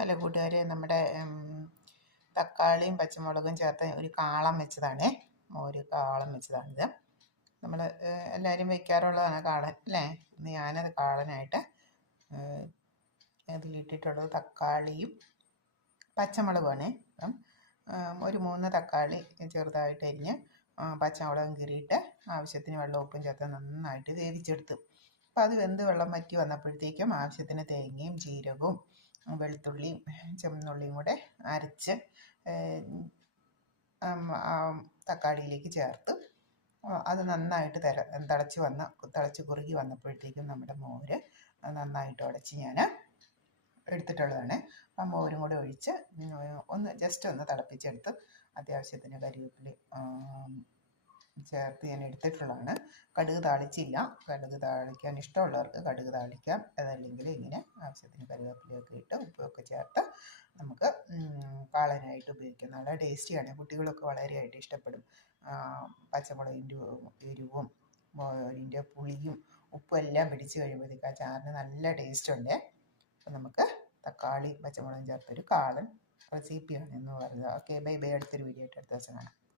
Hello കൂട്ടുകാരെ, നമ്മുടെ തക്കാളിയും പച്ചമുളകും ചേർത്ത് ഒരു കാളം വെച്ചതാണേ. ഒരു കാളം വെച്ചതാണിത്. നമ്മൾ എല്ലാവരും വയ്ക്കാറുള്ളതാണ് കാളൻ അല്ലേ. ഇന്ന് ഞാനത് കാളനായിട്ട് അതിലിട്ടിട്ടുള്ളത് തക്കാളിയും പച്ചമുളകുമാണ്. അപ്പം ഒരു 3 തക്കാളി ചെറുതായിട്ട് അരിഞ്ഞ് പച്ചമുളകും കീറിയിട്ട് ആവശ്യത്തിന് വെള്ളം ഉപ്പും ചേർത്ത് നന്നായിട്ട് വേവിച്ചെടുത്തു. അപ്പോൾ അത് വെന്ത് വെള്ളം വറ്റി വന്നപ്പോഴത്തേക്കും ആവശ്യത്തിന് തേങ്ങയും ജീരകവും വെളുത്തുള്ളിയും ചുവന്നുള്ളിയും കൂടെ അരച്ച് തക്കാളിയിലേക്ക് ചേർത്ത് അത് നന്നായിട്ട് തിളച്ച് കുറുകി വന്നപ്പോഴത്തേക്കും നമ്മുടെ മോര് നന്നായിട്ട് ഉടച്ച് ഞാൻ എടുത്തിട്ടുള്ളതാണ്. ആ മോരും കൂടെ ഒഴിച്ച് ജസ്റ്റ് ഒന്ന് തിളപ്പിച്ചെടുത്ത് അത്യാവശ്യത്തിന് കരിവേപ്പില ചേർത്ത് ഞാൻ എടുത്തിട്ടുള്ളതാണ്. കടുക് താളിച്ചില്ല. കടുക് താളിക്കാൻ ഇഷ്ടമുള്ളവർക്ക് കടുക് താളിക്കാം. അതല്ലെങ്കിൽ ഇങ്ങനെ ആവശ്യത്തിന് കരിവേപ്പിലയൊക്കെ ഇട്ട് ഉപ്പൊക്കെ ചേർത്ത് നമുക്ക് കാളനായിട്ട് ഉപയോഗിക്കാം. നല്ല ടേസ്റ്റിയാണ്. കുട്ടികളൊക്കെ വളരെയായിട്ട് ഇഷ്ടപ്പെടും. പച്ചമുളകിൻ്റെ എരിവും മോരിൻ്റെ പുളിയും ഉപ്പും എല്ലാം പിടിച്ച് കഴിയുമ്പോഴത്തേക്ക് ആ ചാറിന് നല്ല ടേസ്റ്റ് ഉണ്ട്. അപ്പം നമുക്ക് തക്കാളി പച്ചമുളകും ചേർത്തൊരു കാളൻ റെസിപ്പിയാണ് എന്ന് പറയുന്നത്. Okay, bye bye. അടുത്തൊരു വീഡിയോ ആയിട്ട് അടുത്ത ദിവസം കാണാം.